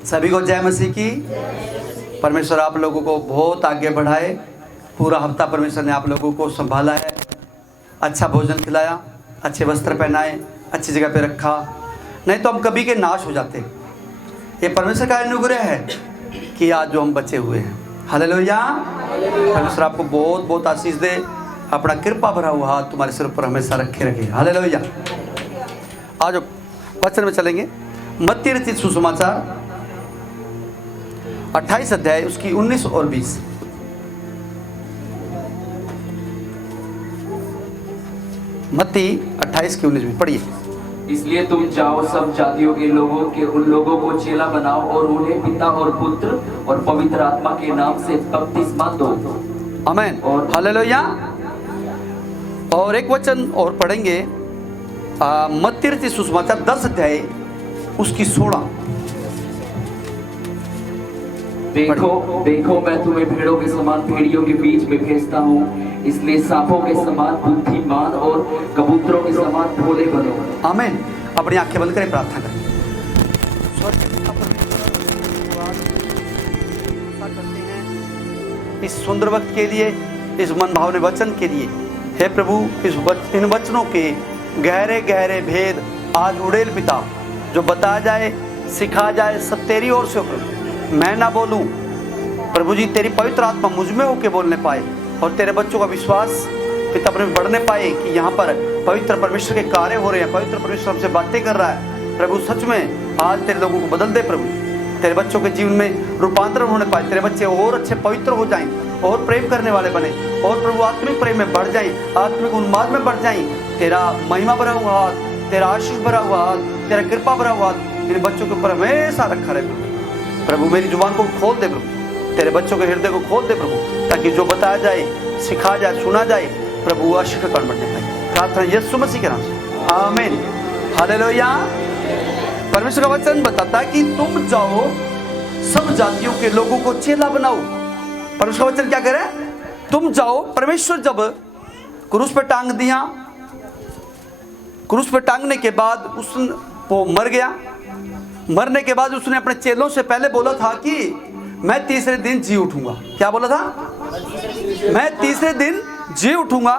सभी को जय मसीह की। परमेश्वर आप लोगों को बहुत आगे बढ़ाए। पूरा हफ्ता परमेश्वर ने आप लोगों को संभाला है, अच्छा भोजन खिलाया, अच्छे वस्त्र पहनाए, अच्छी जगह पे रखा, नहीं तो हम कभी के नाश हो जाते। ये परमेश्वर का अनुग्रह है कि आज जो हम बचे हुए हैं। हालेलुया। परमेश्वर आपको बहुत बहुत आशीष दे, अपना कृपा भरा हुआ हाथ तुम्हारे सिर पर हमेशा रखे रखे। हालेलुया। आज वचन में चलेंगे। मत्ती रचित सुसमाचार 28 अध्याय उसकी 19 और 20। मत्ती 28 की 19 पढ़िए। इसलिए तुम जाओ, सब जातियों के उन लोगों को चेला बनाओ और उन्हें पिता और पुत्र और पवित्र आत्मा के नाम से बपतिस्मा दो। आमीन। हालेलुया। और एक वचन और पढ़ेंगे, मत्ती रचित सुसमाचार 10 अध्याय उसकी 16। देखो मैं तुम्हें भेड़ों के समान भेड़ियों के बीच में भेजता हूँ, इसलिए सांपों के समान बुद्धिमान और कबूतरों के समान भोले बनो। आमीन। अपनी आंखें बंद करें, प्रार्थना करें। करते हैं इस सुंदर वक्त के लिए, इस मन भावने वचन के लिए। हे प्रभु, इन वचनों के गहरे गहरे भेद आज उड़ेल पिता, जो बताया जाए, सिखा जाए, सब तेरी ओर से हो प्रभु। मैं ना बोलूं प्रभु जी, तेरी पवित्र आत्मा मुझ में होके बोलने पाए और तेरे बच्चों का विश्वास पिता अपने में बढ़ने पाए कि यहाँ पर पवित्र परमेश्वर के कार्य हो रहे हैं, पवित्र परमेश्वर हमसे बातें कर रहा है। प्रभु सच में आज तेरे लोगों को बदल दे प्रभु, तेरे बच्चों के जीवन में रूपांतरण होने पाए, तेरे बच्चे और अच्छे पवित्र हो जाएं, और प्रेम करने वाले बने, और प्रभु आत्मिक प्रेम में बढ़ जाएं, आत्मिक उन्माद में बढ़ जाएं। तेरा महिमा भरा हुआ हाथ, तेरा आशीष भरा हुआ हाथ, तेरा कृपा भरा हुआ हाथ इन बच्चों के ऊपर हमेशा रखा रहे प्रभु। मेरी जुबान को खोल दे प्रभु, तेरे बच्चों के हृदय को खोल दे प्रभु, ताकि जो बताया जाए, सिखा जाए, सुना जाए प्रभु आशीष का बनने पाए। प्रार्थना यीशु मसीह के नाम से, आमीन। हालेलुया। परमेश्वर का वचन बताता है कि तुम जाओ, सब जातियों के लोगों को चेला बनाओ। परमेश्वर का वचन क्या कह रहा है? तुम जाओ। परमेश्वर जब क्रूस पे टांग दिया, क्रूस पे टांगने के बाद वो मर गया। मरने के बाद उसने अपने चेलों से पहले बोला था कि मैं तीसरे दिन जी उठूंगा। क्या बोला था? मैं तीसरे दिन जी उठूंगा।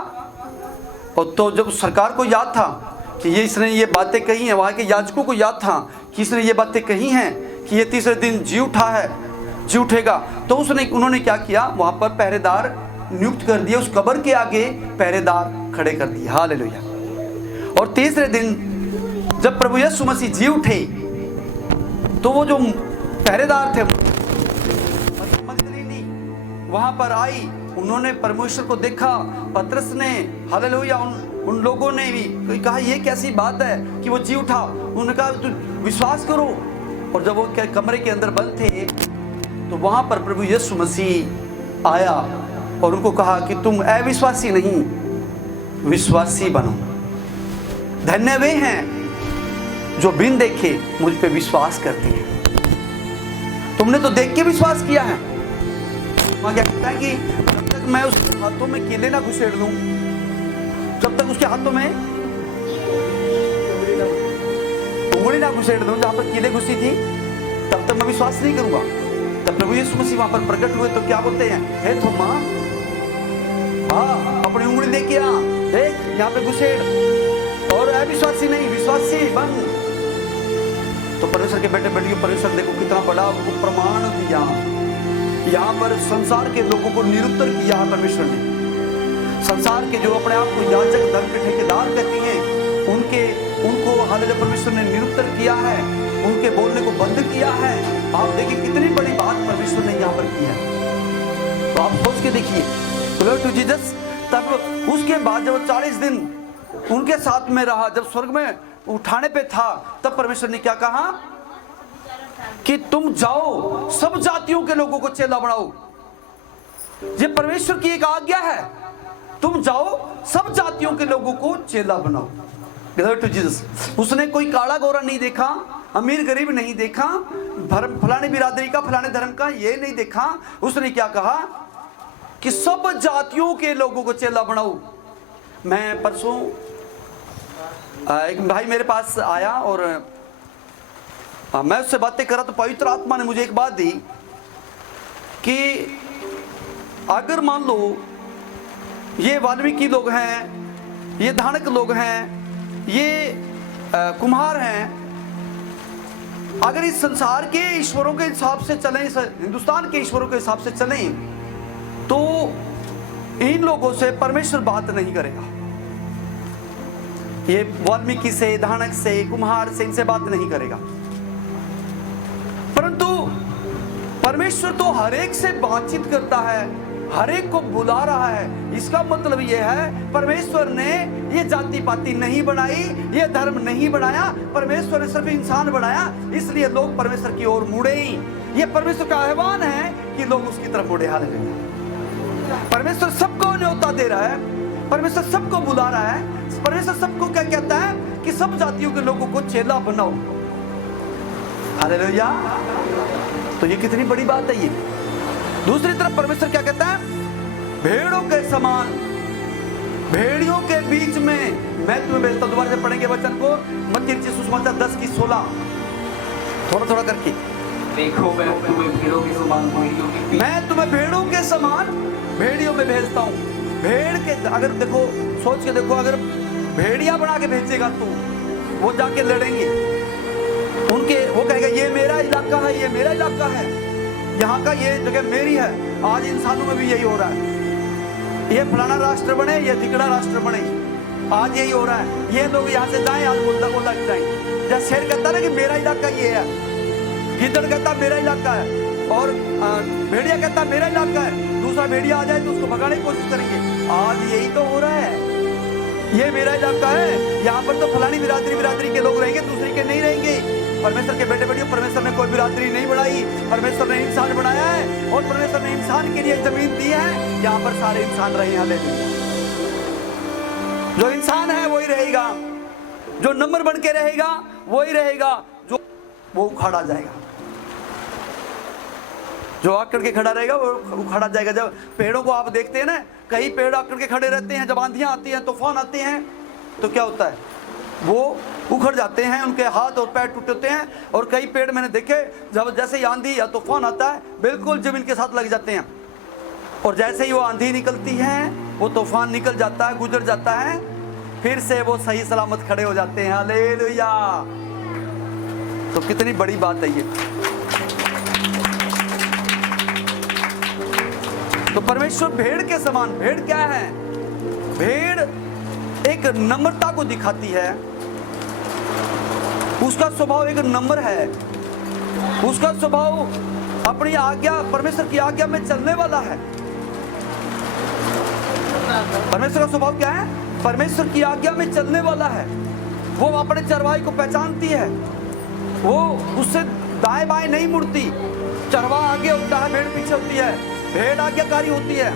और तो जब सरकार को याद था कि इसने ये बातें कही हैं, वहां के याजकों को याद था कि इसने ये बातें कही हैं कि ये तीसरे दिन जी उठा है, जी उठेगा, तो उन्होंने क्या किया, वहां पर पहरेदार नियुक्त कर दिए, उस कब्र के आगे पहरेदार खड़े कर दिए। हालेलुया। और तीसरे दिन जब प्रभु यीशु मसीह जी उठे, तो वो जो पहरेदार थे वहां पर आई, उन्होंने परमेश्वर को देखा। पतरस ने, हालेलुया, उन लोगों ने भी कहा ये कैसी बात है कि वो जी उठा। उन्होंने कहा तू विश्वास करो। और जब वो कमरे के अंदर बंद थे, तो वहां पर प्रभु यीशु मसीह आया और उनको कहा कि तुम अविश्वासी नहीं, विश्वासी बनो। धन्य वे हैं जो बिन देखे मुझ पे विश्वास करते हैं। तुमने तो देख के विश्वास किया है। वहां क्या कहता है कि जब तक मैं उसके हाथों में कीले ना घुसेड़ दूं, जब तक उसके हाथों में उंगली ना घुसेड़ दूं जहां पर कीले घुसी थी, तब तक मैं विश्वास नहीं करूंगा। तब प्रभु यीशु मसीह वहां पर प्रकट हुए तो क्या बोलते हैं? हे थोमा, हाँ अपनी उंगली लेके आ, देख यहाँ पे घुसेड़, और अविश्वासी नहीं विश्वासी बन। तो परमेश्वर के बेटे बेटियों, परमेश्वर देखो कितना बड़ा आपको प्रमाण दिया। यहाँ पर संसार के लोगों को निरुत्तर किया है परमेश्वर ने। संसार के जो अपने आप को याजक धर्म के ठेकेदार कहते हैं, उनको हालेलुया परमेश्वर ने निरुत्तर किया है, उनके बोलने को बंद किया है। आप देखिए कितनी बड़ी बात परमेश्वर ने यहाँ पर की है। तो आप सोच के देखिए, ग्लोरी टू जीसस। तब उसके बाद जब 40 दिन उनके साथ में रहा, जब स्वर्ग में उठाने पे था, तब परमेश्वर ने क्या कहा कि तुम जाओ, सब जातियों के लोगों को चेला बनाओ। ये परमेश्वर की एक आज्ञा है, तुम जाओ, सब जातियों के लोगों को चेला बनाओ। Glory to Jesus. उसने कोई काला गोरा नहीं देखा, अमीर गरीब नहीं देखा, फलाने बिरादरी का, फलाने धर्म का, ये नहीं देखा। उसने क्या कहा कि सब जातियों के लोगों को चेला बनाओ। मैं परसों एक भाई मेरे पास आया और मैं उससे बातें करा तो पवित्र आत्मा ने मुझे एक बात दी कि अगर मान लो ये वाल्मीकि लोग हैं, ये धानक लोग हैं, ये कुम्हार हैं, अगर इस संसार के ईश्वरों के हिसाब से चलें, इस हिंदुस्तान के ईश्वरों के हिसाब से चलें, तो इन लोगों से परमेश्वर बात नहीं करेगा। ये वाल्मीकि से, धानक से, कुम्हार से, इनसे बात नहीं करेगा। परंतु परमेश्वर तो हर एक से बातचीत करता है, हर एक को बुला रहा है। इसका मतलब यह है परमेश्वर ने ये जाति पाति नहीं बनाई, ये धर्म नहीं बनाया, परमेश्वर ने सिर्फ इंसान बनाया, इसलिए लोग परमेश्वर की ओर मुड़े ही। ये परमेश्वर का आह्वान है कि लोग उसकी तरफ मुड़े। हालेलुया। परमेश्वर सबको न्योता दे रहा है, परमेश्वर सबको बुला रहा है। परमेश्वर सबको क्या कहता है कि सब जातियों के लोगों को चेला बनाओ। हालेलुया। तो ये कितनी बड़ी बात है ये। दूसरी तरफ परमेश्वर क्या कहता है, भेड़ों के समान, भेड़ियों के बीच में मैं तुम्हें भेजता हूं। दोबारा से पढ़ेंगे वचन को, मत्ती रचित सुसमाचार 10:16, थोड़ा थोड़ा करके। देखो मैं तुम्हें भेड़ों के समान भेड़ियों के बीच, मैं तुम्हें भेड़ों के समान भेड़ियों में भेजता हूँ। भेड़ के, अगर देखो सोच के देखो, अगर भेड़िया बना के भेजेगा तो वो जाके लड़ेंगे, उनके वो कहेगा ये मेरा इलाका है, ये मेरा इलाका है, यहाँ का ये जगह मेरी है। आज इंसानों में भी यही हो रहा है, ये फलाना राष्ट्र बने, ये धिकड़ा राष्ट्र बने, आज यही हो रहा है। ये लोग यहाँ से जाएं, आज बोलता जाएं। जैसे शेर कहता ना कि मेरा इलाका ये है, गिद्दड़ कहता मेरा इलाका है, और भेड़िया कहता मेरा इलाका है। दूसरा भेड़िया आ जाए तो उसको भगाने की कोशिश करेंगे। आज यही तो हो रहा है, ये मेरा इलाका है, यहाँ पर तो फलानी बिरादरी के लोग रहेंगे, दूसरी के नहीं रहेंगे। परमेश्वर के बेटे बेटियों, परमेश्वर ने कोई बिरादरी नहीं बनाई, परमेश्वर ने इंसान बनाया है, और परमेश्वर ने इंसान के लिए जमीन दी है, यहाँ पर सारे इंसान रहे। हालेलुया। जो इंसान है वही रहेगा, जो नंबर बन के रहेगा वही रहेगा, जो वो उखाड़ा जाएगा। जो आकड़ के खड़ा रहेगा वो उखाड़ा जाएगा। जब पेड़ों को आप देखते हैं ना, कई पेड़ आकड़ के खड़े रहते हैं, जब आंधियां आती हैं, तूफान आते हैं, तो क्या होता है, वो उखड़ जाते हैं, उनके हाथ और पैर टूट होते हैं। और कई पेड़ मैंने देखे, जब जैसे ही आंधी या तूफान आता है बिल्कुल जमीन के साथ लग जाते हैं, और जैसे ही वो आंधी निकलती है, वो तूफान निकल जाता है, गुजर जाता है, फिर से वो सही सलामत खड़े हो जाते हैं। हालेलुया। तो कितनी बड़ी बात है ये। तो परमेश्वर भेड़ के समान, भेड़ क्या है, भेड़ एक नम्रता को दिखाती है, उसका स्वभाव एक नम्र है, उसका स्वभाव अपनी आज्ञा, परमेश्वर की आज्ञा में चलने वाला है। परमेश्वर का स्वभाव क्या है, परमेश्वर की आज्ञा में चलने वाला है। वो अपने चरवाहे को पहचानती है, वो उससे दाएं बाएं नहीं मुड़ती। चरवाहा आगे होता है, भेड़ पीछे होती है, भेड़ आज्ञाकारी होती है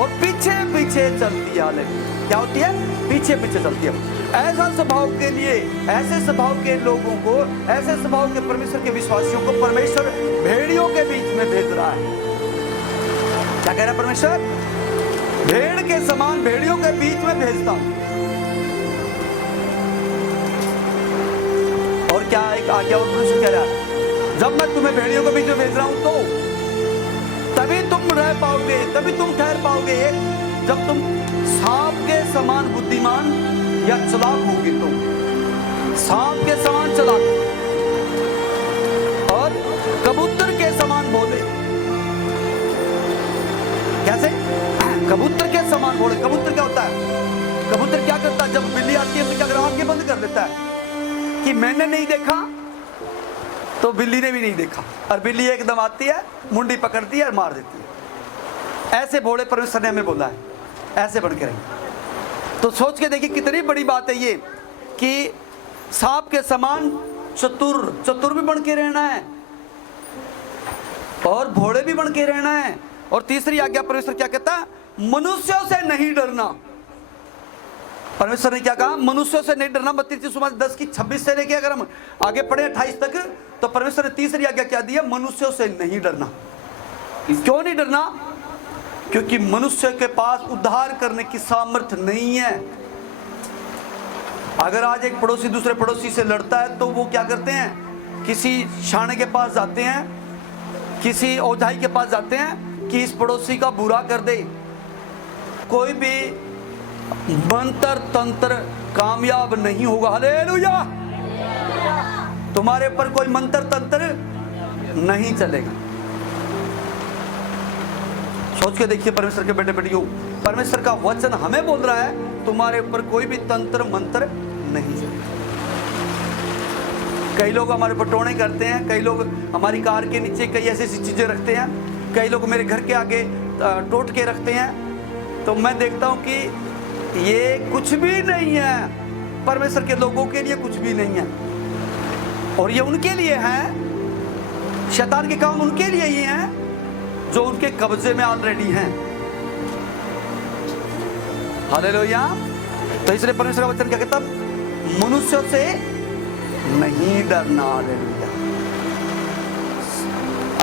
और पीछे पीछे चलती है। क्या होती है, पीछे पीछे चलती है। ऐसा स्वभाव के लिए, ऐसे स्वभाव के लोगों को, ऐसे स्वभाव के परमेश्वर के विश्वासियों को परमेश्वर भेड़ियों के बीच में भेज रहा है। क्या कह रहा है परमेश्वर, भेड़ के समान भेड़ियों के बीच में भेजता हूं। और क्या एक आज्ञा और परमेश्वर कह रहा है, जब मैं तुम्हें भेड़ियों के बीच में भेज रहा हूं तो तभी तुम रह पाओगे, तभी तुम ठहर पाओगे, जब तुम सांप के समान बुद्धिमान या चालाक होगे। तो सांप के समान चालाक और कबूतर के समान भोले। कैसे, कबूतर के समान भोले। कबूतर क्या होता है, कबूतर क्या करता है, जब बिल्ली आती है तो क्या कर, आंखें बंद कर देता है कि मैंने नहीं देखा, तो बिल्ली ने भी नहीं देखा, और बिल्ली एकदम आती है, मुंडी पकड़ती है और मार देती है। ऐसे भोले परमेश्वर ने हमें बोला है, ऐसे बन के रहिए। तो सोच के देखिए कितनी बड़ी बात है ये, कि सांप के समान चतुर भी बन के रहना है, और भोले भी बन के रहना है। और तीसरी आज्ञा परमेश्वर क्या कहता है, मनुष्यों से नहीं डरना। परमेश्वर ने क्या कहा, मनुष्यों से नहीं डरना। मत्ती 10:26 से लेके अगर हम आगे पढ़े 28 तक, तो परमेश्वर ने तीसरी आज्ञा क्या दी है, मनुष्यों से नहीं डरना। क्यों नहीं डरना, क्योंकि मनुष्य के पास उद्धार करने की सामर्थ्य नहीं है। अगर आज एक पड़ोसी दूसरे पड़ोसी से लड़ता है तो वो क्या करते हैं, किसी शाणे के पास जाते हैं, किसी औझाई के पास जाते हैं कि इस पड़ोसी का बुरा कर दे। कोई भी मंत्र तंत्र कामयाब नहीं होगा। हालेलुया। तुम्हारे ऊपर कोई मंत्र तंत्र नहीं चलेगा। सोच के देखिए परमेश्वर के बेटे बेटियों, परमेश्वर का वचन हमें बोल रहा है तुम्हारे ऊपर कोई भी तंत्र मंत्र नहीं चलेगा। कई लोग हमारे ऊपर टोने करते हैं, कई लोग हमारी कार के नीचे कई ऐसी ऐसी चीजें रखते हैं, कई लोग मेरे घर के आगे टोट के रखते हैं। तो मैं देखता हूं कि ये कुछ भी नहीं है, परमेश्वर के लोगों के लिए कुछ भी नहीं है, और ये उनके लिए है। शैतान के काम उनके लिए ही हैं जो उनके कब्जे में ऑलरेडी हैं। हालेलुया। तो इसलिए परमेश्वर का वचन क्या कहता है? मनुष्यों से नहीं डरना। हालेलुया।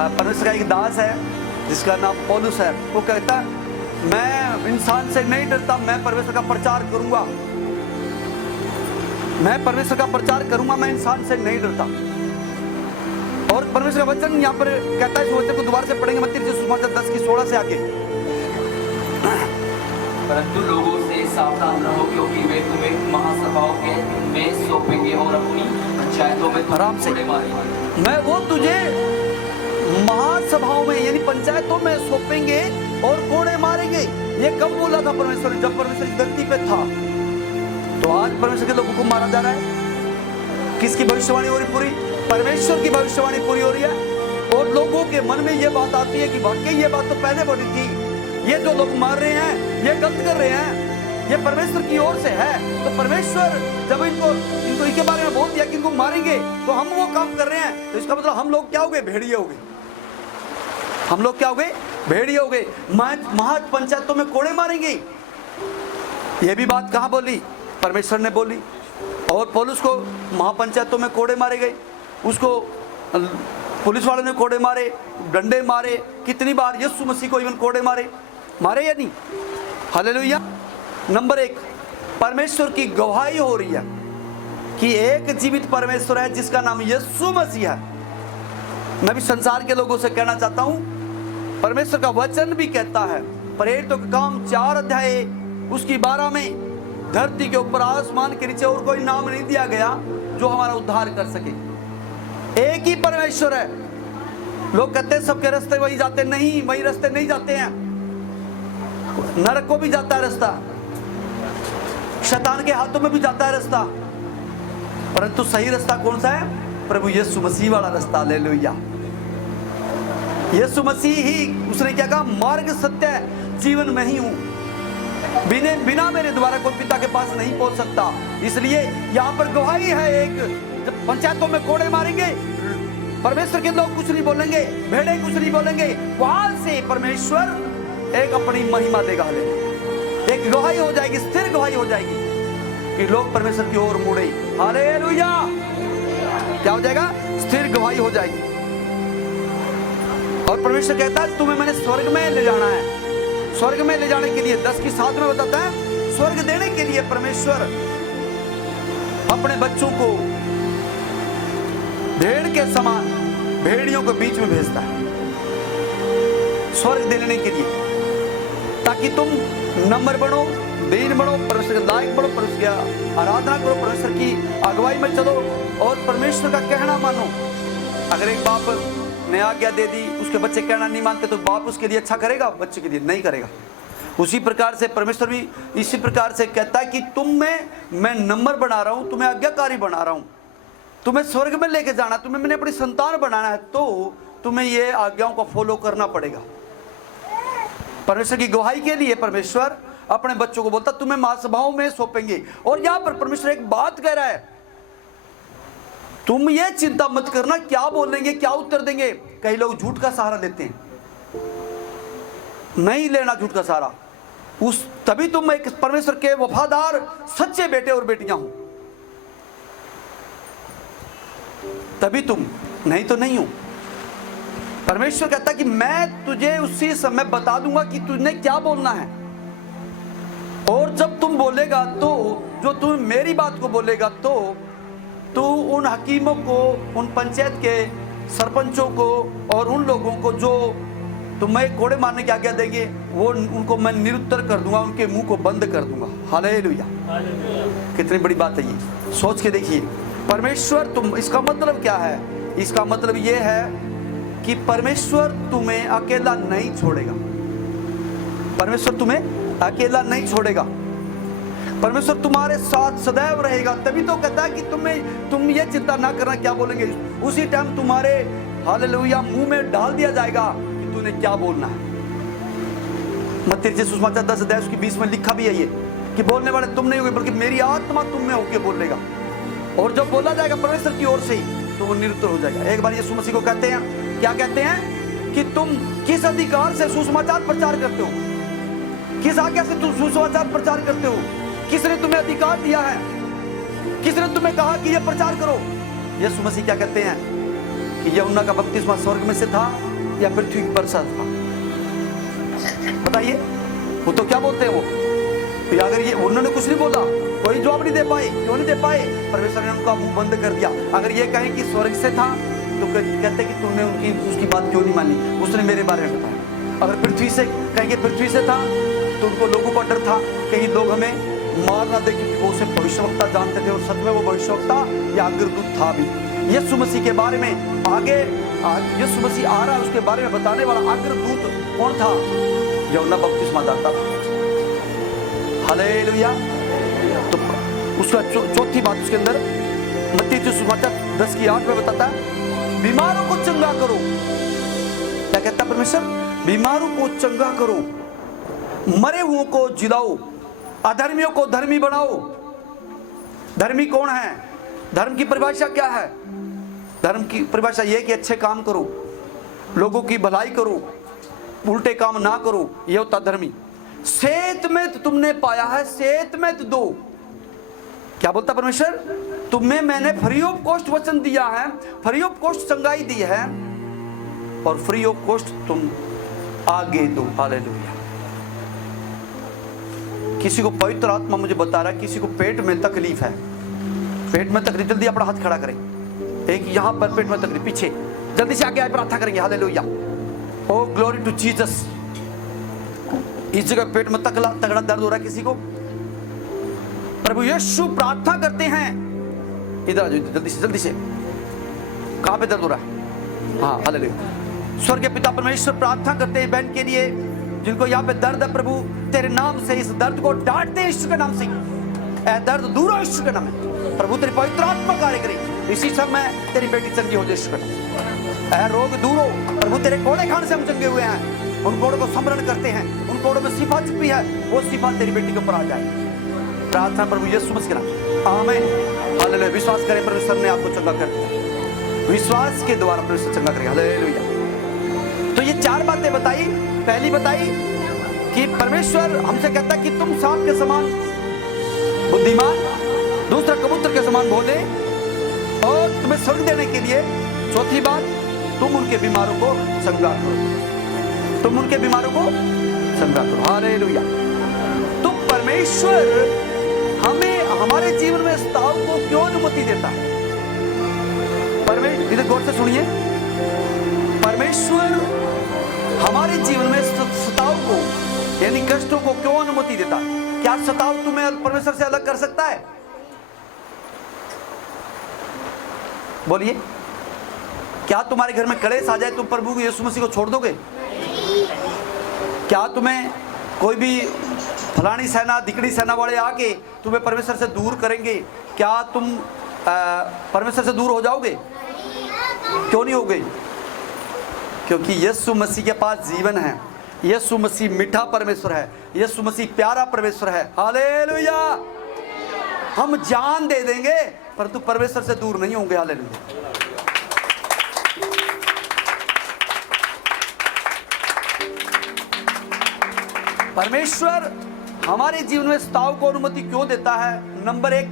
परमेश्वर का एक दास है जिसका नाम पौलुस है, वो कहता है मैं इंसान से नहीं डरता, मैं परमेश्वर का प्रचार करूंगा, मैं परमेश्वर का प्रचार करूंगा, मैं इंसान से नहीं डरता। और परमेश्वर का वचन यहाँ पर कहता है, इस वचन को दोबारा से पढ़ेंगे मत्ती 10:16 से आगे। परंतु लोगों से सावधान रहो, क्योंकि वे तुम्हें महासभाओं के में सौंपेंगे और अपनी पंचायतों में आराम से मारेंगे। मैं वो तुझे महासभाओं में यानी पंचायतों में सौंपेंगे और कोड़े मारेंगे। ये कब बोला था परमेश्वर ने? जब परमेश्वर इस धरती पे था। तो आज परमेश्वर के लोगों को मारा जा रहा है। किसकी भविष्यवाणी हो रही? पूरी परमेश्वर की भविष्यवाणी पूरी हो रही है। और लोगों के मन में ये बात आती है कि वाकई ये बात तो पहले बोली थी, ये जो लोग मार रहे हैं ये गलत कर रहे हैं, ये परमेश्वर की ओर से है। तो परमेश्वर जब इनको इनके बारे में बोल दिया कि इनको मारेंगे, तो हम वो काम कर रहे हैं, तो इसका मतलब हम लोग क्या हो गए? भेड़िए हो गए। हम लोग क्या हो गए? भेड़िए हो गए। महाज पंचायतों में कोड़े मारेंगे। ये भी बात कहाँ बोली? परमेश्वर ने बोली। और पौलुस को महापंचायतों में कोड़े मारे गए, उसको पुलिस वालों ने कोड़े मारे, डंडे मारे। कितनी बार यीशु मसीह को इवन कोड़े मारे या नहीं? हालेलुया। नंबर 1, परमेश्वर की गवाही हो रही है कि एक जीवित परमेश्वर है जिसका नाम यीशु मसीह है। मैं भी संसार के लोगों से कहना चाहता हूं, परमेश्वर का वचन भी कहता है, प्रेरितों का काम 4 अध्याय उसकी 12 में, धरती के ऊपर आसमान के नीचे और कोई नाम नहीं दिया गया जो हमारा उद्धार कर सके। एक ही परमेश्वर है। लोग कहते हैं सबके रास्ते वही जाते, नहीं, वही रास्ते नहीं जाते हैं। नरक को भी जाता है रास्ता, शैतान के हाथों में भी जाता है रास्ता, परंतु सही रास्ता कौन सा है? प्रभु यीशु मसीह वाला रास्ता। हालेलुया। यीशु मसीह ही, उसने क्या कहा? मार्ग, सत्य, जीवन में ही हूं, बिना मेरे द्वारा कोई पिता के पास नहीं पहुंच सकता। इसलिए यहां पर गवाही है एक, जब पंचायतों में कोड़े मारेंगे, परमेश्वर के लोग कुछ नहीं बोलेंगे, भेड़े कुछ नहीं बोलेंगे, वहां से परमेश्वर एक अपनी महिमा देगा। एक गवाही हो जाएगी, स्थिर गवाही हो जाएगी कि लोग परमेश्वर की ओर मुड़े। हालेलुया। क्या हो जाएगा? स्थिर गवाही हो जाएगी। और परमेश्वर कहता है तुम्हें मैंने स्वर्ग में ले जाना है। स्वर्ग में ले जाने के लिए 10:7 में बताता है, स्वर्ग देने के लिए परमेश्वर अपने बच्चों को भेड़ के समान भेड़ियों के बीच में भेजता है, स्वर्ग देने के लिए, ताकि तुम नम्र बनो, दीन बनो, परमेश्वर के लायक बनो, परमेश्वर की आराधना करो, परमेश्वर की अगुवाई में चलो और परमेश्वर का कहना मानो। अगर एक बाप ने आज्ञा दे दी, उसके बच्चे कहना नहीं मानते, तो बाप उसके लिए अच्छा करेगा? बच्चे के लिए नहीं करेगा। उसी प्रकार से परमेश्वर भी इसी प्रकार से कहता है कि तुम में मैं नम्र बना रहा हूं, तुम्हें आज्ञाकारी बना रहा हूं, तुम्हें स्वर्ग में लेके जाना, तुम्हें मैंने अपनी संतान बनाना है, तो तुम्हें ये आज्ञाओं को फॉलो करना पड़ेगा। परमेश्वर की गवाही के लिए परमेश्वर अपने बच्चों को बोलता तुम्हें महासभाओं में सौंपेंगे। और यहां पर परमेश्वर एक बात कह रहा है, तुम ये चिंता मत करना क्या बोलेंगे, क्या उत्तर देंगे। कई लोग झूठ का सहारा लेते हैं, नहीं लेना झूठ का सहारा। तभी तुम एक परमेश्वर के वफादार सच्चे बेटे और बेटियां हो, तभी तुम, नहीं तो नहीं हो। परमेश्वर कहता कि मैं तुझे उसी समय बता दूंगा कि तुझने क्या बोलना है, और जब तुम बोलेगा तो, जो तुम मेरी बात को बोलेगा, तो तो उन हकीमों को, उन पंचायत के सरपंचों को और उन लोगों को जो तुम्हें कोड़े मारने की आज्ञा देंगे, वो उनको मैं निरुत्तर कर दूंगा, उनके मुंह को बंद कर दूंगा। हालेलुया। कितनी बड़ी बात है ये, सोच के देखिए। परमेश्वर तुम, इसका मतलब क्या है? इसका मतलब ये है कि परमेश्वर तुम्हें अकेला नहीं छोड़ेगा। परमेश्वर तुम्हें अकेला नहीं छोड़ेगा। परमेश्वर तुम्हारे साथ सदैव रहेगा। तभी तो कहता है कि तुम ये चिंता ना करना क्या बोलेंगे। उसी टाइम तुम्हारे हालेलुया मुंह में डाल दिया जाएगा कि तूने क्या बोलना है। मत्ती रचित सुसमाचार 10:20 में लिखा भी है ये कि बोलने वाले तुम नहीं होगे बल्कि मेरी आत्मा तुम में होकर बोलेगा। और जब बोला जाएगा परमेश्वर की ओर से ही तो वो निरुत्तर हो जाएगा। एक बार यीशु मसीह को कहते हैं, क्या कहते हैं कि तुम किस अधिकार से सुसमाचार प्रचार करते हो? किस आज्ञा से तुम सुसमाचार प्रचार करते हो? किसने तुम्हें अधिकार दिया है? किसने तुम्हें कहा कि ये प्रचार करो? यीशु मसीह क्या कहते हैं कि यूहन्ना का बपतिस्मा स्वर्ग में से था या पृथ्वी पर से था? बताइए। वो तो क्या बोलते हैं वो, तो अगर ये उन्होंने कुछ नहीं बोला, कोई जवाब नहीं दे पाए। क्यों नहीं दे पाए? परमेश्वर ने उनका मुंह बंद कर दिया। अगर ये कहें कि स्वर्ग से था तो कहते कि तुमने उसकी बात क्यों नहीं मानी, उसने मेरे बारे में बताया। अगर पृथ्वी से कहेंगे पृथ्वी से था तो उनको लोगों का डर था कहीं लोग हमें मार ना दे, क्योंकि वो उसे भविष्यवक्ता जानते थे और सच में वो भविष्यवक्ता या अग्रदूत था भी। यीशु मसीह के बारे में आगे यीशु मसीह आ रहा है, उसके बारे में बताने वाला अग्रदूत कौन था? यूहन्ना बपतिस्मा दाता था। हालेलुया। तो उसका चौथी बात उसके अंदर मत्ती रचित सुसमाचार 10:8 में बताता है, बीमारों को चंगा करो। क्या कहता है परमेश्वर? बीमारों को चंगा करो, मरे हुओं को जिलाओ, अधर्मियों को धर्मी बनाओ। धर्मी कौन है? धर्म की परिभाषा क्या है? धर्म की परिभाषा यह कि अच्छे काम करो, लोगों की भलाई करो, उल्टे काम ना करो, यह होता धर्मी। सेत में तो तुमने पाया है, सेत में तो दो। क्या बोलता परमेश्वर? तुम्हें मैंने फ्री ऑफ कॉस्ट वचन दिया है, फ्री ऑफ कॉस्ट चंगाई दी है और फ्री ऑफ कॉस्ट तुम आगे दो। हालेलुया। किसी को पवित्र आत्मा मुझे बता रहा है, किसी को पेट में तकलीफ है, पेट में तकलीफ, जल्दी अपना हाथ खड़ा करें। एक यहां पर पेट में तकलीफ, पीछे जल्दी से आगे आए, प्रार्थना करेंगे। Hallelujah. Oh glory to Jesus. इस जगह पेट में तगड़ा दर्द हो रहा है किसी को, प्रभु यीशु प्रार्थना करते हैं। इधर आ जाओ जल्दी से। कहां पे दर्द हो रहा है? हाँ, हालेलुया। स्वर्ग के पिता परमेश्वर प्रार्थना करते हैं बहन के लिए जिनको यहाँ पे दर्द है। प्रभु तेरे नाम से इस दर्द को डांट दे, यीशु के नाम से। ऐ दर्द दूर हो यीशु के नाम में। प्रभु तेरी पवित्र आत्मा कार्य करे, इसी समय तेरी बेटी चंगी हो जाए यीशु के नाम। ऐ रोग दूर हो प्रभु, तेरे कोड़े खाने से हम चंगे हुए हैं। उन कोड़ों को स्मरण करते हैं, उन कोड़ों में शिफा छुपी है, वो शिफा तेरी बेटी के ऊपर आ जाए। प्रार्थना प्रभु यीशु मसीह के नाम, आमीन। हालेलुया। विश्वास करें परमेश्वर ने आपको चंगा कर दिया, विश्वास के द्वारा परमेश्वर चंगा करेगा। हालेलुया। तो ये 4 बातें बताई। पहली बताई कि परमेश्वर हमसे कहता है कि तुम सांप के समान बुद्धिमान, दूसरा कबूतर के समान भोले, और तुम्हें स्वर्ग देने के लिए चौथी बात, तुम उनके बीमारों को चंगा करो, तुम उनके बीमारों को चंगा करो। हालेलुया। तो परमेश्वर हमें हमारे जीवन में स्ताव को क्यों अनुमति देता है? परमेश्वर, इधर गौर से सुनिए, परमेश्वर हमारे जीवन में सताव को यानी कष्टों को क्यों अनुमति देता है? क्या सताव तुम्हें परमेश्वर से अलग कर सकता है? बोलिए। क्या तुम्हारे घर में कलेश आ जाए तुम प्रभु यीशु मसीह को छोड़ दोगे? क्या तुम्हें कोई भी फलानी सेना दिकड़ी सेना वाले आके तुम्हें परमेश्वर से दूर करेंगे, क्या तुम परमेश्वर से दूर हो जाओगे? क्यों नहीं होगे? क्योंकि यीशु मसीह के पास जीवन है, यीशु मसीह मीठा परमेश्वर है, यीशु मसीह प्यारा परमेश्वर है। हालेलुया। हम जान दे देंगे परंतु परमेश्वर से दूर नहीं होंगे। हालेलुया। परमेश्वर हमारे जीवन में स्ताव को अनुमति क्यों देता है? नंबर 1,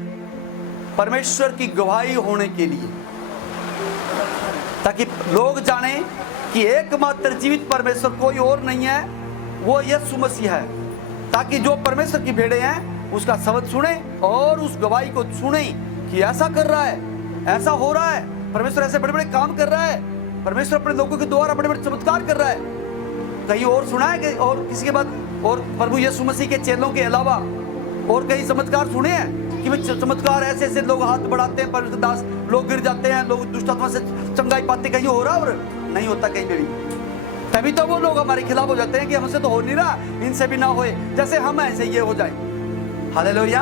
परमेश्वर की गवाही होने के लिए, ताकि लोग जाने कि एकमात्र जीवित परमेश्वर कोई और नहीं है, वो यीशु मसीह है। ताकि जो परमेश्वर की भेड़ें हैं उसका शब्द सुने और उस गवाही को सुने कि ऐसा कर रहा है, ऐसा हो रहा है, परमेश्वर ऐसे बड़े बड़े काम कर रहा है, परमेश्वर अपने लोगों के द्वारा बड़े बड़े चमत्कार कर रहा है। कहीं और सुना है कि और किसी के बाद और प्रभु यीशु मसीह के चेलों के अलावा और कई चमत्कार सुने हैं कि वे चमत्कार ऐसे ऐसे लोग हाथ बढ़ाते हैं, परमेश्वर दास लोग गिर जाते हैं, लोग दुष्ट आत्मा से चंगाई पाते, कहीं हो रहा और नहीं होता कहीं भी। तभी तो वो लोग हमारे खिलाफ हो जाते हैं कि हमसे तो हो नहीं रहा, इनसे भी ना होए, जैसे हम ऐसे ये हो जाए। हालेलुया।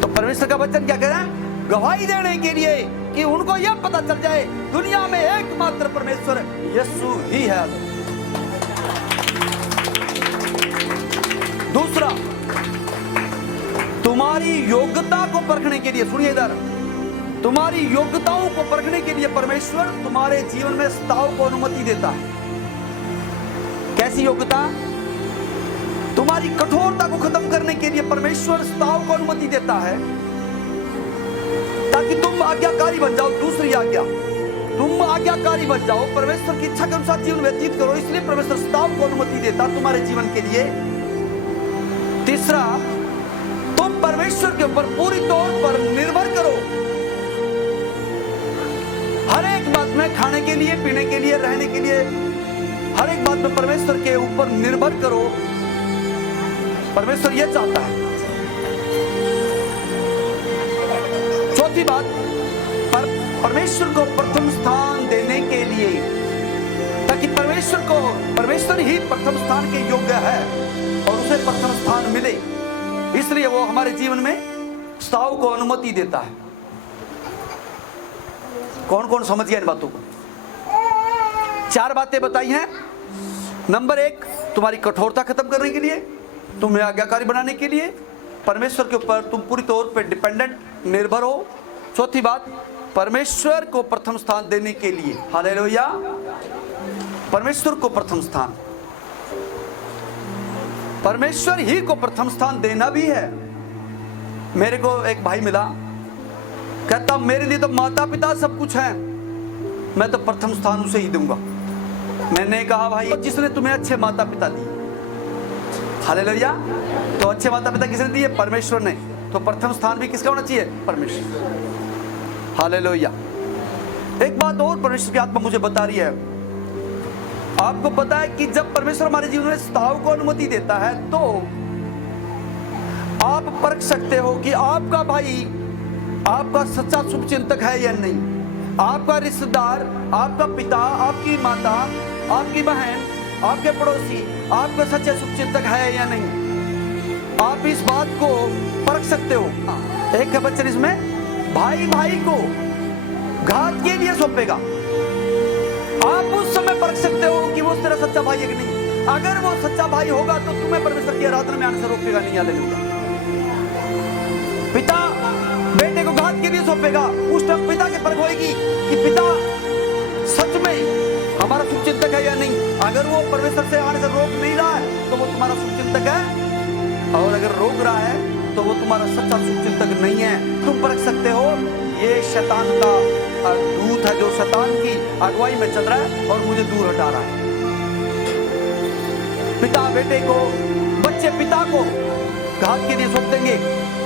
तो परमेश्वर का वचन क्या कह रहा है? गवाही देने के लिए कि उनको यह पता चल जाए दुनिया में एकमात्र परमेश्वर यीशु ही है। दूसरा, तुम्हारी योग्यता को परखने के लिए, सुनिए इधर, तुम्हारी योग्यताओं को परखने के लिए परमेश्वर तुम्हारे जीवन में स्ताव को अनुमति देता है। कैसी योग्यता? तुम्हारी कठोरता को खत्म करने के लिए परमेश्वर स्ताव को अनुमति देता है ताकि तुम आज्ञाकारी बन जाओ। दूसरी आज्ञा, तुम आज्ञाकारी बन जाओ, परमेश्वर की इच्छा के अनुसार जीवन व्यतीत करो, इसलिए परमेश्वर स्ताव को अनुमति देता तुम्हारे जीवन के लिए। तीसरा, तुम परमेश्वर के ऊपर पूरी तौर पर निर्भर करो। हर एक बात में, खाने के लिए, पीने के लिए, रहने के लिए, हर एक बात में परमेश्वर के ऊपर निर्भर करो। परमेश्वर यह चाहता है। चौथी बात, परमेश्वर को प्रथम स्थान देने के लिए, ताकि परमेश्वर ही प्रथम स्थान के योग्य है और उसे प्रथम स्थान मिले, इसलिए वो हमारे जीवन में स्ताव को अनुमति देता है। कौन कौन समझ गया इन बातों को? 4 बातें बताई हैं। नंबर 1, तुम्हारी कठोरता खत्म करने के लिए, तुम्हें आज्ञाकारी बनाने के लिए, परमेश्वर के ऊपर तुम पूरी तौर पे डिपेंडेंट, निर्भर हो। चौथी बात, परमेश्वर को प्रथम स्थान देने के लिए। हालेलुया। परमेश्वर को प्रथम स्थान, परमेश्वर ही को प्रथम स्थान देना भी है। मेरे को एक भाई मिला, कहता मेरे लिए तो माता पिता सब कुछ है, मैं तो प्रथम स्थान उसे ही दूंगा। मैंने कहा भाई, जिसने तुम्हें अच्छे माता पिता दिए, हालेलुया, तो अच्छे माता पिता किसने दिए? परमेश्वर ने। तो प्रथम स्थान भी किसका होना चाहिए? परमेश्वर। हालेलुया। एक बात और परमेश्वर की आत्मा मुझे बता रही है, आपको पता है कि जब परमेश्वर हमारे जीवन में स्ताव को अनुमति देता है तो आप परख सकते हो कि आपका भाई आपका सच्चा शुभचिंतक है या नहीं, आपका रिश्तेदार, आपका पिता, आपकी माता, आपकी बहन, आपके पड़ोसी आपका सच्चा शुभचिंतक है या नहीं। आप इस बात को परख सकते हो। एक है बच्चन इसमें, भाई भाई को घात के लिए सौंपेगा, आप उस समय परख सकते हो कि वो तेरा सच्चा भाई है कि नहीं। अगर वो सच्चा भाई होगा तो तुम्हें परमेश्वर की आराधना में आने से रोकेगा नहीं। हालेलुया। पिता बेटे को घात के लिए सौंपेगा, उस टाइम पिता की परख होगी कि पिता सच में हमारा शुभचिंतक है या नहीं। अगर वो परमेश्वर से आने से रोक नहीं रहा है तो वो तुम्हारा शुभचिंतक है, और अगर रोक रहा है तो वो तुम्हारा सच्चा शुभचिंतक नहीं है। तुम परख सकते हो ये शैतान का दूत है जो शैतान की अगुवाई में चल रहा है और मुझे दूर हटा रहा है। पिता बेटे को, बच्चे पिता को घात के लिए सौंप देंगे।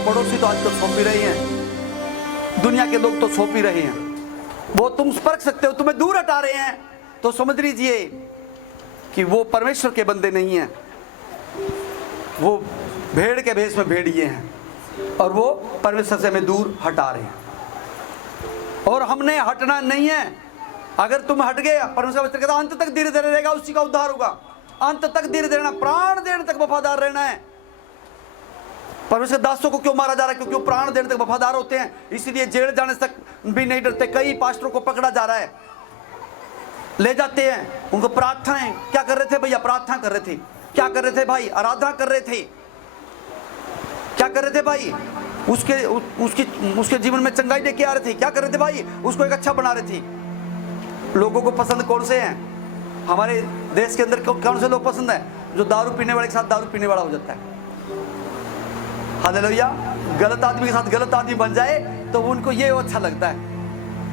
पड़ोसी तो आजकल सौंप ही रहे हैं, दुनिया के लोग तो सौंप ही रहे हैं। वो तुम परख सकते हो, तुम्हें दूर हटा रहे हैं तो समझ लीजिए कि वो परमेश्वर के बंदे नहीं हैं, वो भेड़ के भेष में भेड़िए हैं और वो परमेश्वर से हमें दूर हटा रहे हैं। और हमने हटना नहीं है। अगर तुम हट गए, परमेश्वर वचन कहता अंत तक धीरे धीरे रहेगा, उसी का उद्धार होगा। अंत तक धीरे रहना, प्राण देने तक वफादार रहना है। परमेश्वर दासों को क्यों मारा जा रहा है? क्योंकि वो प्राण देने तक वफादार होते हैं, इसीलिए जेल जाने तक भी नहीं डरते। कई पास्टरों को पकड़ा जा रहा है, ले जाते हैं, उनको प्रार्थनाएं क्या कर रहे थे भैया? प्रार्थना कर रहे थे। क्या कर रहे थे भाई? आराधना कर रहे थे। क्या कर रहे थे भाई? उसके जीवन में चंगाई लेके आ रहे थे। क्या कर रहे थे भाई? उसको एक अच्छा बना रहे थे। लोगों को पसंद कौन से हैं? हमारे देश के अंदर कौन से लोग पसंद है? जो दारू पीने वाले के साथ दारू पीने वाला हो जाता है। हालेलुया। गलत आदमी के साथ गलत आदमी बन जाए तो उनको ये अच्छा लगता है।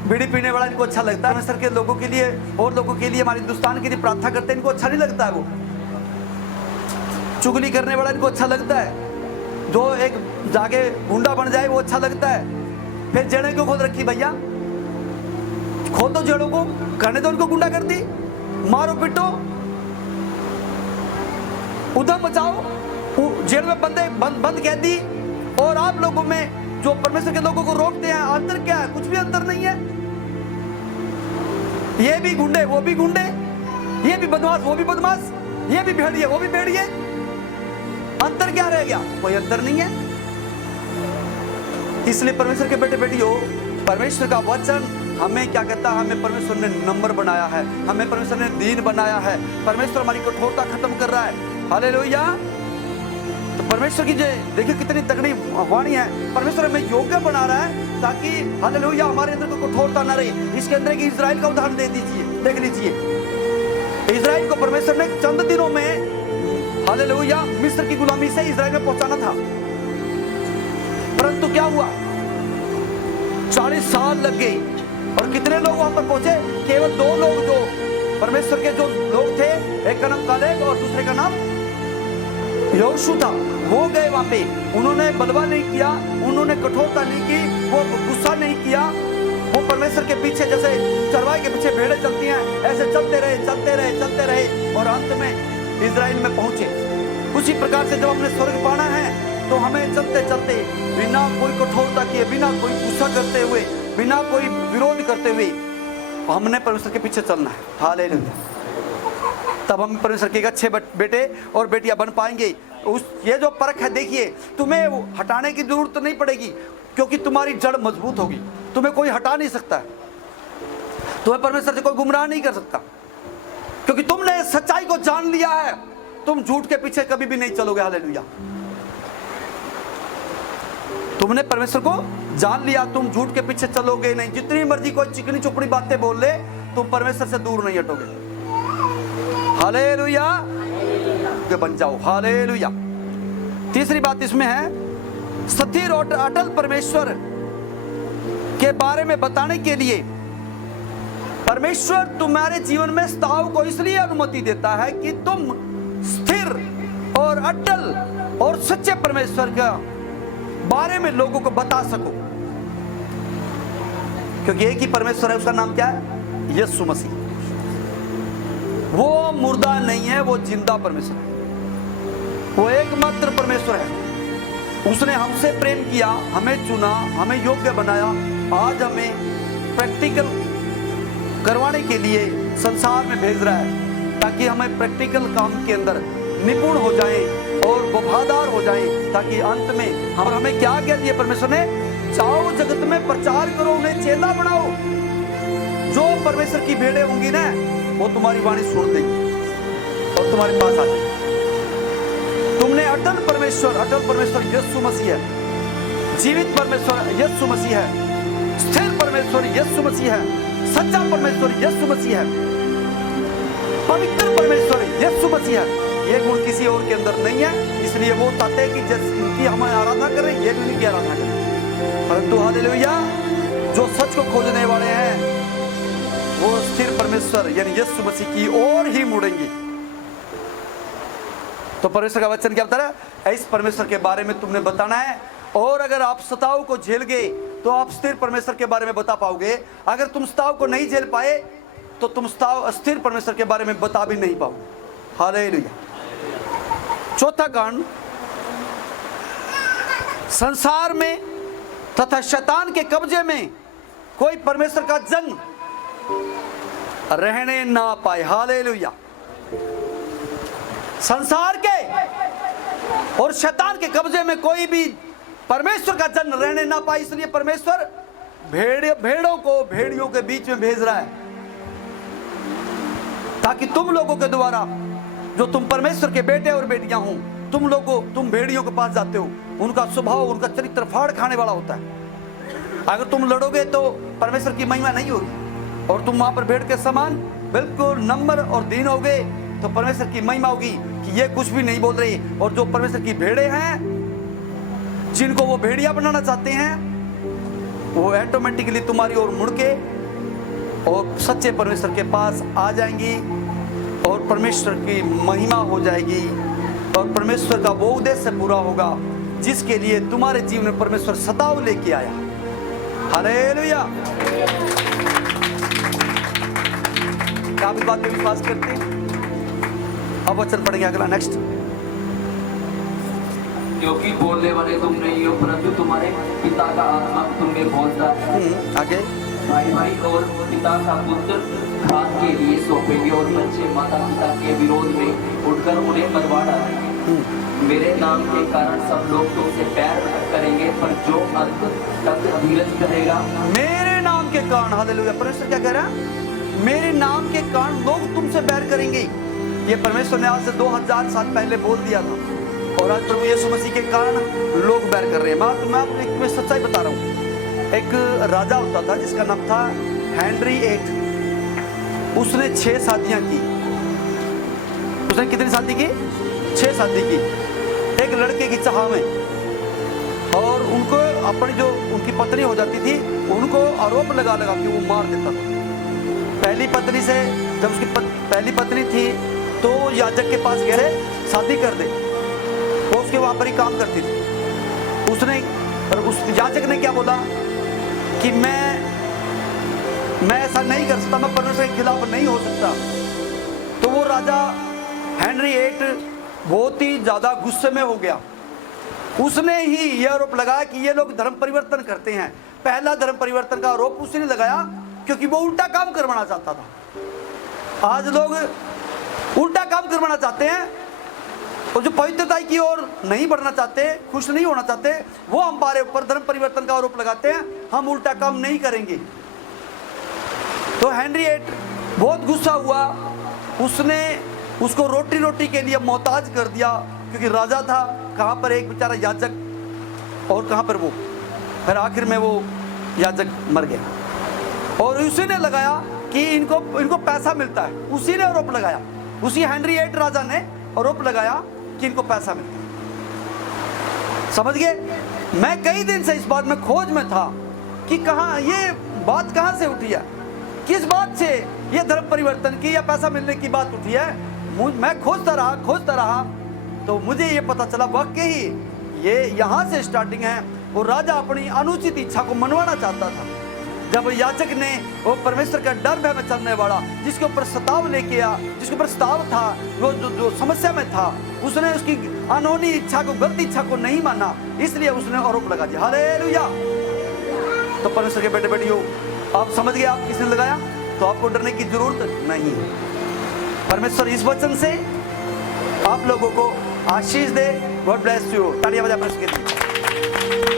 बीड़ी पीने वाला इनको अच्छा लगता है। परमेश्वर के लोगों के लिए और लोगों के लिए, हमारे हिंदुस्तान के लिए प्रार्थना करते हैं, इनको अच्छा नहीं लगता है। वो चुगली करने वाला इनको अच्छा लगता है। जो एक जाके गुंडा बन जाए वो अच्छा लगता है। फिर जड़ें क्यों खोद रखी भैया? खोद दो जड़ों को, करने दो उनको गुंडागर्दी, मारो पिटो, उधम मचाओ, जेल में बंद कैदी। और आप लोगों में जो परमेश्वर के लोगों को रोकते हैं, अंतर क्या है? कुछ भी अंतर नहीं है। ये भी गुंडे, वो भी गुंडे, ये भी बदमाश, वो भी बदमाश, ये भी भेड़िए, वो भी भेड़िए। अंतर क्या रह गया? कोई अंतर नहीं है। इसलिए परमेश्वर के बेटे बेटियों, परमेश्वर का वचन हमें क्या कहता है? हमें परमेश्वर ने नंबर बनाया है, हमें परमेश्वर ने दीन बनाया है। परमेश्वर हमारी कठोरता खत्म कर रहा है। हालेलुया। तो परमेश्वर की जो देखिए कितनी तगड़ी वाणी है। परमेश्वर हमें योग्य बना रहा है ताकि हालेलुया हमारे अंदर कोई कठोरता ना रहे। इसके अंदर की इजराइल का उदाहरण दे दीजिए, देख लीजिए। इजराइल को परमेश्वर ने चंद दिनों में हालेलुया मिस्र की गुलामी से इजराइल में पहुंचाना था, परंतु क्या हुआ? 40 साल लग गए। और कितने लोग वहां पर पहुंचे? केवल 2 लोग जो परमेश्वर के जो लोग थे, एक का नाम कालेब और दूसरे का नाम यहोशू था। वो गए वहां पे, उन्होंने बलवा नहीं किया, उन्होंने कठोरता नहीं की, वो गुस्सा नहीं किया। वो परमेश्वर के पीछे जैसे चरवाहे के पीछे भेड़ें चलती हैं, ऐसे चलते रहे, चलते रहे, चलते रहे और अंत में इजराइल में पहुंचे। उसी प्रकार से जब हमने स्वर्ग पाना है तो हमें चलते चलते बिना कोई कठोरता किए, बिना कोई गुस्सा करते हुए, बिना कोई विरोध करते हुए हमने परमेश्वर के पीछे चलना है। हालेलुया। तब हम परमेश्वर के अच्छे बेटे और बेटियां बन पाएंगे। ये जो परख है, देखिए तुम्हें हटाने की जरूरत नहीं पड़ेगी, क्योंकि तुम्हारी जड़ मजबूत होगी। तुम्हें कोई हटा नहीं सकता है, तुम्हें परमेश्वर से कोई गुमराह नहीं कर सकता, क्योंकि तुमने सच्चाई को जान लिया है। तुम झूठ के पीछे कभी भी नहीं चलोगे। हालेलुया। तुमने परमेश्वर को जान लिया, तुम झूठ के पीछे चलोगे नहीं। जितनी मर्जी कोई चिकनी चुपड़ी बातें बोल ले, तुम परमेश्वर से दूर नहीं हटोगे। हालेलुया। बन जाओ। हालेलुया। तीसरी बात इसमें है, स्थिर और अटल परमेश्वर के बारे में बताने के लिए परमेश्वर तुम्हारे जीवन में स्ताव को इसलिए अनुमति देता है कि तुम स्थिर और अटल और सच्चे परमेश्वर का बारे में लोगों को बता सको। क्योंकि एक ही परमेश्वर है, उसका नाम क्या है? यीशु मसीह। वो मुर्दा नहीं है, वो जिंदा परमेश्वर है। वो एकमात्र परमेश्वर है। उसने हमसे प्रेम किया, हमें चुना, हमें योग्य बनाया। आज हमें प्रैक्टिकल करवाने के लिए संसार में भेज रहा है, ताकि हमें प्रैक्टिकल काम के अंदर निपुण हो जाए और वफादार हो जाए, ताकि अंत में हमें क्या कह दिया परमेश्वर ने? जाओ जगत में प्रचार करो, उन्हें चेला बनाओ। जो परमेश्वर की भेड़ें होंगी ना, वो तुम्हारी वाणी सुन देंगी और तुम्हारे पास आ जाएगी। तुमने अटल परमेश्वर यीशु मसीह है। जीवित परमेश्वर यीशु मसीह है। स्थिर परमेश्वर यीशु मसीह है। सच्चा परमेश्वर यीशु मसीह है। पवित्र परमेश्वर यीशु मसीह है। ये गुण किसी और के अंदर नहीं है। इसलिए वो चाहते हैं कि इनकी हम आराधना करें, ये भी उनकी आराधना करें। परंतु हालेलुया, जो सच को खोजने वाले हैं वो स्थिर परमेश्वर यानी यीशु मसीह की ओर ही मुड़ेंगे। तो परमेश्वर का वचन क्या बता रहा है? इस परमेश्वर के बारे में तुमने बताना है। और अगर आप सताव को झेल गए तो आप स्थिर परमेश्वर के बारे में बता पाओगे। अगर तुम सताव को नहीं झेल पाए तो तुम स्थिर परमेश्वर के बारे में बता भी नहीं पाओगे। हालेलुया। चौथा कांड, संसार में तथा शैतान के कब्जे में कोई परमेश्वर का जन रहने ना पाए। हालेलुया। संसार के और शैतान के कब्जे में कोई भी परमेश्वर का जन रहने ना पाए। इसलिए परमेश्वर भेड़ों को भेड़ियों के बीच में भेज रहा है, ताकि तुम लोगों के द्वारा, जो तुम परमेश्वर के बेटे और बेटियां हो, तुम भेड़ियों के पास जाते हो। उनका स्वभाव, उनका चरित्र फाड़ खाने वाला होता है। अगर तुम लड़ोगे तो परमेश्वर की महिमा नहीं होगी, और तुम वहां पर भेड़ के समान बिल्कुल नम्र और दीन होगे तो परमेश्वर की महिमा होगी कि ये कुछ भी नहीं बोल रहे। और जो परमेश्वर की भेड़े हैं, जिनको वो भेड़िया बनाना चाहते हैं, वो ऑटोमेटिकली तुम्हारी ओर मुड़ के और सच्चे परमेश्वर के पास आ जाएंगी और परमेश्वर की महिमा हो जाएगी और परमेश्वर का वो उद्देश्य पूरा होगा जिसके लिए तुम्हारे जीवन में परमेश्वर सताव लेके आया। हालेलुया। क्या आप इस बात पे विश्वास करते हैं? अब वचन पढ़ेंगे अगला, नेक्स्ट। क्योंकि बोलने वाले तुम नहीं हो, परंतु तुम्हारे पिता का आत्मा तुम में बोलता है। आगे। भाई भाई और पिता का पुत्र घात के लिए सौंपेंगे, और बच्चे माता पिता के विरोध में उठकर उन्हें मरवा डालेंगे। मेरे नाम के कारण सब लोग तुमसे पैर करेंगे, पर जो अंत तक धीरज करेगा। मेरे नाम के कारण, हालेलुया। परमेश्वर क्या कह रहा है? मेरे नाम के कारण लोग तुमसे बैर करेंगे। ये परमेश्वर ने आज से 2000 साल पहले बोल दिया था, और आज प्रभु यीशु मसीह के कारण लोग बैर कर रहे हैं। मैं आपको एक सच्चाई बता रहा हूँ। एक राजा होता था जिसका नाम था हेनरी VIII। उसने 6 शादियां की। उसने कितनी शादी की? 6 शादी की, एक लड़के की चाह में। और उनको अपनी जो उनकी पत्नी हो जाती थी, उनको आरोप लगा लगा कि वो मार देता था। पहली पत्नी से, जब उसकी पहली पत्नी थी तो याजक के पास गए, शादी कर दे। वो उसके वहां पर ही काम करती थी। उसने, और उस याजक ने क्या बोला कि मैं ऐसा नहीं कर सकता, मैं परमेश्वर के खिलाफ नहीं हो सकता। तो वो राजा हेनरी VIII बहुत ही ज्यादा गुस्से में हो गया। उसने ही यह आरोप लगाया कि ये लोग धर्म परिवर्तन करते हैं। पहला धर्म परिवर्तन का आरोप उसने लगाया क्योंकि वो उल्टा काम करवाना चाहता था। आज लोग उल्टा काम करवाना चाहते हैं, और जो पवित्रता की ओर नहीं बढ़ना चाहते, खुश नहीं होना चाहते, वो हमारे ऊपर धर्म परिवर्तन का आरोप लगाते हैं। हम उल्टा काम नहीं करेंगे। तो हेनरी VIII बहुत गुस्सा हुआ। उसने उसको रोटी रोटी के लिए मोहताज कर दिया, क्योंकि राजा था, कहाँ पर एक बेचारा याजक और कहाँ पर वो। फिर आखिर में वो याजक मर गया, और उसी ने लगाया कि इनको पैसा मिलता है। उसी ने आरोप लगाया, उसी हेनरी VIII राजा ने आरोप लगाया कि इनको पैसा मिलता है। समझ गए? मैं कई दिन से इस बात में खोज में था कि कहाँ ये बात कहाँ से उठी है, किस बात से ये धर्म परिवर्तन की या पैसा मिलने की बात उठी है। मैं खोजता रहा तो मुझे ये पता चला वाकई ये यहाँ से स्टार्टिंग है। वो राजा अपनी अनुचित इच्छा को मनवाना चाहता था। जब याजक ने वो परमेश्वर का डर भय में चलने वाला, जिसके ऊपर सताव लेके आया, जिसके ऊपर सताव था, वो जो समस्या में था, उसने उसकी अनहोनी इच्छा को, गलत इच्छा को नहीं माना, इसलिए उसने आरोप लगा दिया। हालेलुया। तो परमेश्वर के बेटे बेटियों, आप समझ गए आप किसने लगाया, तो आपको डरने की जरूरत नहीं है। परमेश्वर इस वचन से आप लोगों को आशीष दे। God bless you. तालियां बजा परमेश्वर के लिए।